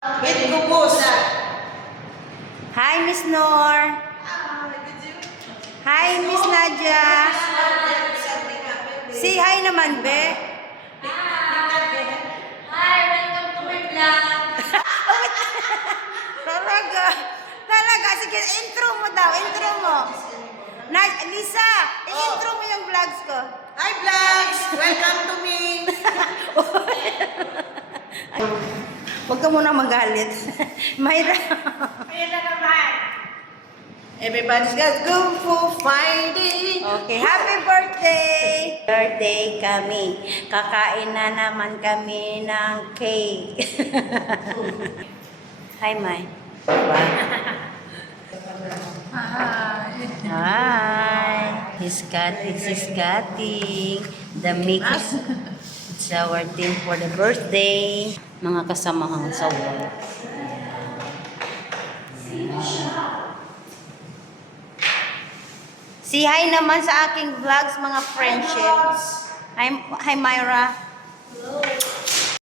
With pupus. Hi, Miss Nor. Hi, Miss Nadia. Say hi naman, Be. Hi, welcome to my vlog. Talaga. Talaga. Sige, intro mo daw. Intro mo. Lisa, i-intro mo yung vlogs ko. Hi vlogs! Welcome to me! Huwag ka muna magalit. Mayra. Ayun na naman. Everybody's got go for fighting! Okay, happy birthday! Birthday kami. Kakain na naman kami ng cake. Hi, Mai. Diba? Hi. He's cutting the mix. It's our team for the birthday. Mga kasamahang sa work. Si hi naman sa aking vlogs, mga friendships. Hi, Myra.